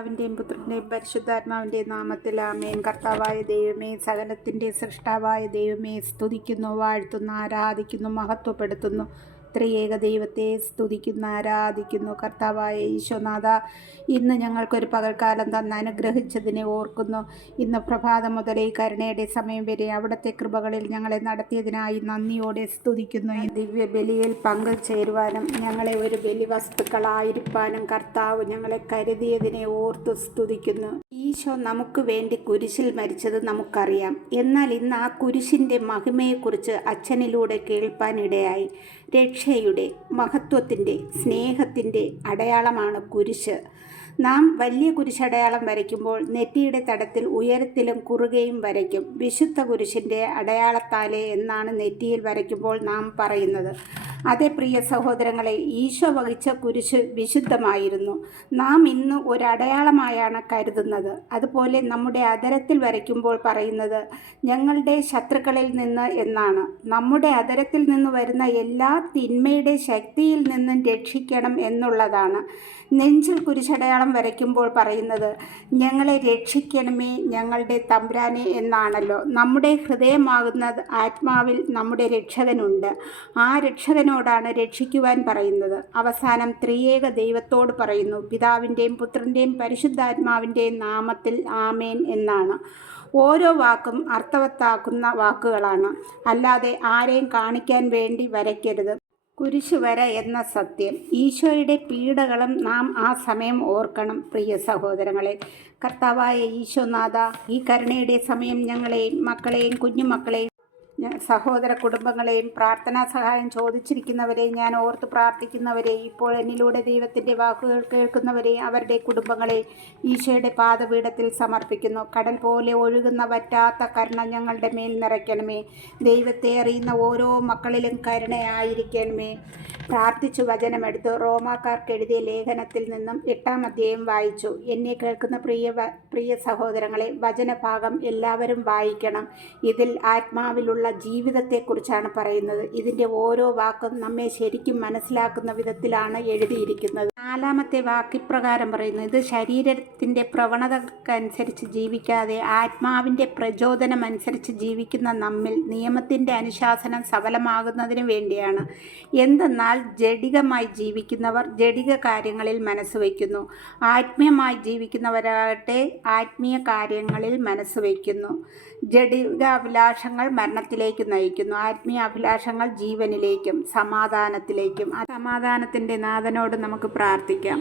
പിതാവിൻ്റെയും പുത്രൻ്റെയും പരിശുദ്ധാത്മാവിൻ്റെയും നാമത്തിൽ ആമേൻ. കർത്താവായ ദൈവമേ, സകലത്തിൻ്റെ സൃഷ്ടാവായ ദൈവമേ, സ്തുതിക്കുന്നു, വാഴ്ത്തുന്നു, ആരാധിക്കുന്നു, മഹത്വപ്പെടുത്തുന്നു. ത്രിയേക ദൈവത്തെ സ്തുതിക്കുന്നു, ആരാധിക്കുന്നു. കർത്താവായ ഈശോനാഥ, ഇന്ന് ഞങ്ങൾക്കൊരു പകൽക്കാലം തന്ന് അനുഗ്രഹിച്ചതിനെ ഓർക്കുന്നു. ഇന്ന് പ്രഭാതം മുതൽ ഈ കരുണയുടെ സമയം വരെ അവിടുത്തെ കൃപകളിൽ ഞങ്ങളെ നടത്തിയതിനായി നന്ദിയോടെ സ്തുതിക്കുന്നു. ഈ ദിവ്യ ബലിയിൽ പങ്കുചേരുവാനും ഞങ്ങളെ ഒരു ബലിവസ്തുക്കളായിരിക്കാനും കർത്താവ് ഞങ്ങളെ കരുതിയതിനെ ഓർത്ത് സ്തുതിക്കുന്നു. ഈശോ നമുക്ക് വേണ്ടി കുരിശിൽ മരിച്ചത് നമുക്കറിയാം. എന്നാൽ ഇന്ന് ആ കുരിശിൻ്റെ മഹിമയെക്കുറിച്ച് അച്ഛനിലൂടെ കേൾപ്പാനിടയായി. രക്ഷയുടെ, മഹത്വത്തിൻ്റെ, സ്നേഹത്തിൻ്റെ അടയാളമാണ് കുരിശ്. നാം വലിയ കുരിശടയാളം വരയ്ക്കുമ്പോൾ നെറ്റിയുടെ തടത്തിൽ ഉയരത്തിലും കുറുകയും വരയ്ക്കും. വിശുദ്ധ കുരിശിൻ്റെ അടയാളത്താലേ എന്നാണ് നെറ്റിയിൽ വരയ്ക്കുമ്പോൾ നാം പറയുന്നത്. അതേ പ്രിയ സഹോദരങ്ങളെ, ഈശോ വഹിച്ച കുരിശ് വിശുദ്ധമായിരുന്നു. നാം ഇന്ന് ഒരടയാളമായാണ് കരുതുന്നത്. അതുപോലെ നമ്മുടെ അധരത്തിൽ വരയ്ക്കുമ്പോൾ പറയുന്നത് ഞങ്ങളുടെ ശത്രുക്കളിൽ നിന്ന് എന്നാണ്. നമ്മുടെ അധരത്തിൽ നിന്ന് വരുന്ന എല്ലാ തിന്മയുടെ ശക്തിയിൽ നിന്നും രക്ഷിക്കണം എന്നുള്ളതാണ്. നെഞ്ചിൽ കുരിശടയാളം വരയ്ക്കുമ്പോൾ പറയുന്നത് ഞങ്ങളെ രക്ഷിക്കണമേ ഞങ്ങളുടെ തമ്പുരാനെ എന്നാണല്ലോ. നമ്മുടെ ഹൃദയമാകുന്ന ആത്മാവിൽ നമ്മുടെ രക്ഷകനുണ്ട്. ആ രക്ഷകനോടാണ് രക്ഷിക്കുവാൻ പറയുന്നത്. അവസാനം ത്രിയേക ദൈവത്തോട് പറയുന്നു, പിതാവിൻ്റെയും പുത്രൻ്റെയും പരിശുദ്ധാത്മാവിൻ്റെയും നാമത്തിൽ ആമേൻ എന്നാണ്. ഓരോ വാക്കും അർത്ഥവത്താക്കുന്ന വാക്കുകളാണ്, അല്ലാതെ ആരെയും കാണിക്കാൻ വേണ്ടി വരയ്ക്കരുത്. കുരിശ് വര എന്ന സത്യം, ഈശോയുടെ പീഡകളും നാം ആ സമയം ഓർക്കണം. പ്രിയ സഹോദരങ്ങളെ, കർത്താവായ ഈശോനാഥ, ഈ കരുണയുടെ സമയം ഞങ്ങളെയും മക്കളെയും കുഞ്ഞുമക്കളെയും സഹോദര കുടുംബങ്ങളെയും പ്രാർത്ഥനാ സഹായം ചോദിച്ചിരിക്കുന്നവരെയും ഞാൻ ഓർത്ത് പ്രാർത്ഥിക്കുന്നവരെ, ഇപ്പോൾ എന്നിലൂടെ ദൈവത്തിൻ്റെ വാക്കുകൾ കേൾക്കുന്നവരെ, അവരുടെ കുടുംബങ്ങളെ ഈശോയുടെ പാദപീഠത്തിൽ സമർപ്പിക്കുന്നു. കടൽ പോലെ ഒഴുകുന്ന വറ്റാത്ത കരുണ ഞങ്ങളുടെ മേൽ നിറയ്ക്കണമേ. ദൈവത്തെ അറിയുന്ന ഓരോ മക്കളിലും കരുണയായിരിക്കണമേ. പ്രാർത്ഥിച്ചു വചനമെടുത്തു. റോമാക്കാർക്ക് എഴുതിയ ലേഖനത്തിൽ നിന്നും 8-ാം അധ്യായം വായിച്ചു. എന്നെ കേൾക്കുന്ന പ്രിയ സഹോദരങ്ങളെ, വചനഭാഗം എല്ലാവരും വായിക്കണം. ഇതിൽ ആത്മാവിലുള്ള ജീവിതത്തെക്കുറിച്ചാണ് പറയുന്നത്. ഇതിൻ്റെ ഓരോ വാക്കും നമ്മെ ശരിക്കും മനസ്സിലാക്കുന്ന വിധത്തിലാണ് എഴുതിയിരിക്കുന്നത്. 4-ാമത്തെ വാക്യപ്രകാരം പറയുന്നു, ഇത് ശരീരത്തിൻ്റെ പ്രവണതക്കനുസരിച്ച് ജീവിക്കാതെ ആത്മാവിൻ്റെ പ്രചോദനമനുസരിച്ച് ജീവിക്കുന്ന നമ്മിൽ നിയമത്തിൻ്റെ അനുശാസനം സഫലമാകുന്നതിന് വേണ്ടിയാണ്. എന്തെന്നാൽ ജഡികമായി ജീവിക്കുന്നവർ ജഡിക കാര്യങ്ങളിൽ മനസ്സ് വയ്ക്കുന്നു, ആത്മീയമായി ജീവിക്കുന്നവരാകട്ടെ ആത്മീയ കാര്യങ്ങളിൽ മനസ്സ് വയ്ക്കുന്നു. ജഡിക അഭിലാഷങ്ങൾ മരണത്തിലേക്ക് നയിക്കുന്നു, ആത്മീയ അഭിലാഷങ്ങൾ ജീവനിലേക്കും സമാധാനത്തിലേക്കും. സമാധാനത്തിൻ്റെ നാഥനോട് നമുക്ക് പ്രാർത്ഥിക്കാം.